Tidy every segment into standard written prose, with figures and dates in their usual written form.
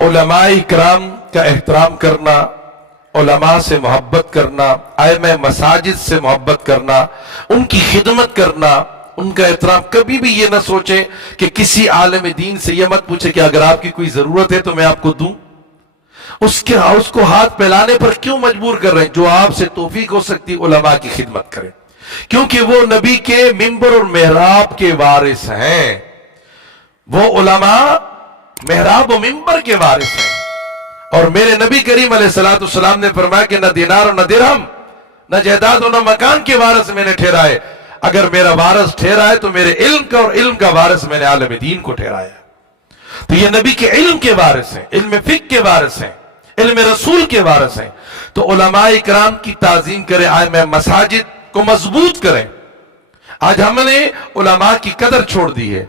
उलमाए इकराम का एहतराम करना, उलमा से मोहब्बत करना, आइम्मा मसाजिद से मोहब्बत करना, उनकी खिदमत करना, उनका एहतराम। कभी भी ये ना सोचें कि किसी आलिम दीन से ये मत पूछे कि अगर आपकी कोई जरूरत है तो मैं आपको दूं। उसको हाथ फैलाने पर क्यों मजबूर कर रहे हैं? जो आपसे तौफीक हो सकती है उलमा की खिदमत करें, क्योंकि वो नबी के मिंबर और मेहराब के वारिस हैं। वो उलमा मेहराब और मिंबर के वारिस हैं। और मेरे नबी करीम अलैहिस्सलाम ने फरमाया कि न दिनार और न दिरहम, न जायदाद और न मकान के वारिस मैंने ठहराए। अगर मेरा वारिस ठहरा है तो मेरे इल्म का, और इल्म का वारिस मैंने आलम दीन को ठहराया। तो ये नबी के इल्म के वारिस हैं, इल्म फिक्र के वारिस हैं, इल्म रसूल के वारिस हैं। तो उलमाए इकराम की ताजीम करें, आइम्मा मसाजिद को मजबूत करें। आज हमने उलमा की कदर छोड़ दी है।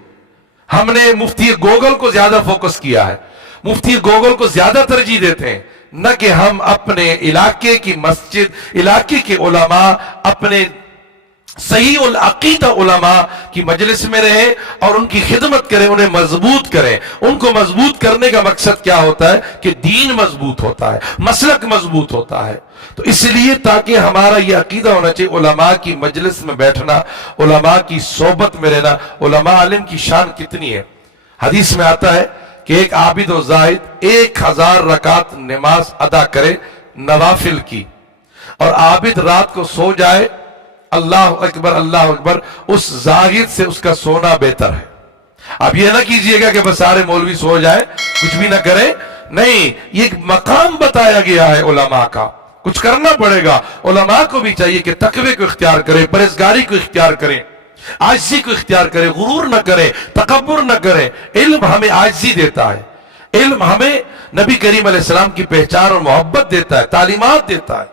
हमने मुफ्ती गोगल को ज्यादा फोकस किया है, मुफ्ती गोगल को ज्यादा तरजीह देते हैं, न कि हम अपने इलाके की मस्जिद, इलाके के उलमा, अपने सही उल अकीदा उलमा की मजलिस में रहे और उनकी खिदमत करें, उन्हें मजबूत करें। उनको मजबूत करने का मकसद क्या होता है कि दीन मजबूत होता है, मसलक मजबूत होता है। तो इसलिए ताकि हमारा यह अकीदा होना चाहिए, उलमा की मजलिस में बैठना, उलमा की सोबत में रहना। उलमा आलिम की शान कितनी है, हदीस में आता है कि एक आबिद और जाहिद 1000 रकात नमाज अदा करे नवाफिल की, और आबिद रात को सो जाए, अल्लाह अकबर अल्लाह अकबर, उस जाहिद से उसका सोना बेहतर है। अब ये ना कीजिएगा कि बस सारे मौलवी सो जाए, कुछ भी ना करे, नहीं, ये एक मकाम बताया गया है उलमा का, कुछ करना पड़ेगा। उलमा को भी चाहिए कि तकवे को इख्तियार करे, परहेजगारी को इख्तियार करे, आजिज़ी को इख्तियार करे, गुरूर न करे, तकब्बुर न करे। इल्म हमें आजिज़ी देता है, इल्म हमें नबी करीम अलैहिस्सलाम की पहचान और मोहब्बत देता है, तालीमात देता है।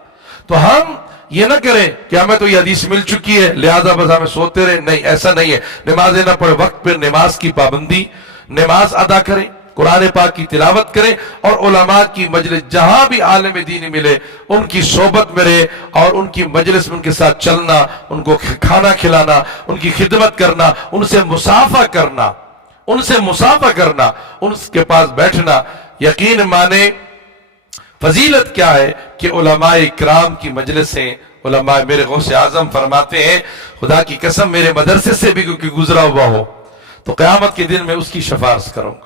तो हम ये ना करें कि हमें तो ये हदीस मिल चुकी है लिहाजा बस हमें सोते रहे, नहीं, ऐसा नहीं है। नमाजें ना पढ़े, वक्त पर नमाज की पाबंदी, नमाज अदा करें, कुरान पाक की तिलावत करें, और उलमा की मजलिस जहां भी आलिम दीन मिले उनकी सोबत में रहे, और उनकी मजलिस में उनके साथ चलना, उनको खाना खिलाना, उनकी खिदमत करना, उनसे मुसाफा करना, उनके पास बैठना। यकीन माने फजीलत क्या है कि उलमाए इकराम की मजलिसें, उलमा, मेरे गौसे आजम फरमाते हैं, खुदा की कसम मेरे मदरसे से भी क्योंकि गुजरा हुआ हो तो क़यामत के दिन मैं उसकी शफाअत करूंगा।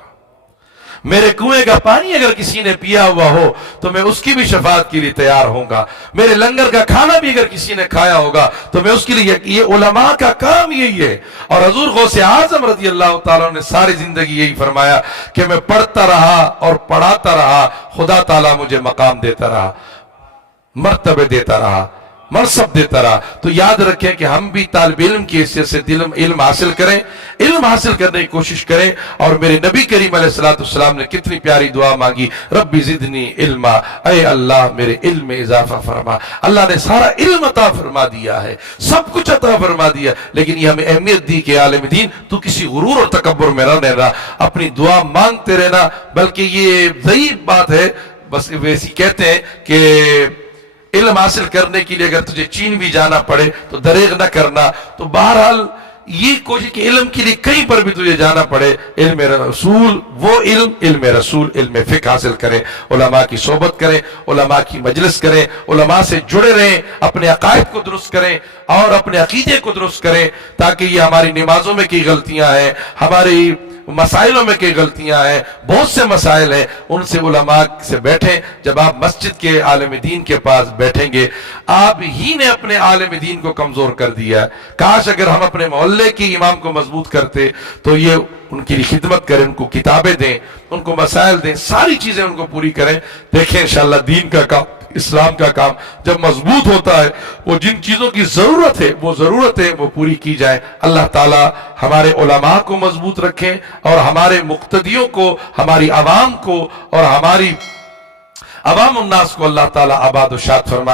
मेरे कुएं का पानी अगर किसी ने पिया हुआ हो तो मैं उसकी भी शफाअत के लिए तैयार होऊंगा। मेरे लंगर का खाना भी अगर किसी ने खाया होगा तो मैं उसके लिए, ये उलमा का काम यही है। और हजूर गौसे आजम रज़ी अल्लाह ताला ने सारी जिंदगी यही फरमाया कि मैं पढ़ता रहा और पढ़ाता रहा, खुदा ताला मुझे मकाम देता रहा, मर्तबे देता रहा, मनसब देता रहा। तो याद रखें कि हम भी तालिब इल्म की हैसियत से इल्म हासिल करें, इल्म हासिल करने की कोशिश करें। और मेरे नबी करीम अलैहिस्सलाम ने कितनी प्यारी दुआ मांगी, रब्बी ज़िदनी इल्मा, ऐ अल्लाह मेरे इल्म में इजाफा फरमा। अल्लाह ने सारा इल्म अता फरमा दिया है, सब कुछ अता फरमा दिया, लेकिन ये हमें अहमियत दी कि आलिम दीन तू किसी गुरूर और तकब्बुर में न रहना, अपनी दुआ मांगते रहना। बल्कि ये ज़ईफ़ बात है, बस वैसी कहते हैं कि इल्म हासिल करने के लिए अगर तुझे चीन भी जाना पड़े तो दरेग न करना। तो बहरहाल ये कोशिश कि इल्म के लिए कहीं पर भी तुझे जाना पड़े, इल्म रसूल, वो इल्म रसूल, इल्म फिक्र हासिल करें, उलमा की सोबत करें, उलमा की मजलिस करें, उलमा से जुड़े रहें, अपने अकायद को दुरुस्त करें और अपने अकीदे को दुरुस्त करें, ताकि ये हमारी नमाजों में की गलतियां हैं, हमारी मसाइलों में कई गलतियां हैं, बहुत से मसाइल हैं, उनसे उलमा से बैठें। जब आप मस्जिद के आलिम दीन के पास बैठेंगे, आप ही ने अपने आलिम दीन को कमजोर कर दिया है। काश अगर हम अपने मोहल्ले के इमाम को मजबूत करते तो ये उनकी खिदमत करें, उनको किताबें दें, उनको मसाइल दें, सारी चीजें उनको पूरी करें। देखें इंशाअल्लाह दीन का काम, इस्लाम का काम जब मजबूत होता है, वो जिन चीजों की जरूरत है वो पूरी की जाए। अल्लाह ताला हमारे उलमा को मजबूत रखें और हमारे मुक्तदियों को, हमारी आवाम को और हमारी अवाम उन्नास को अल्लाह ताला आबाद व शाद फरमाए।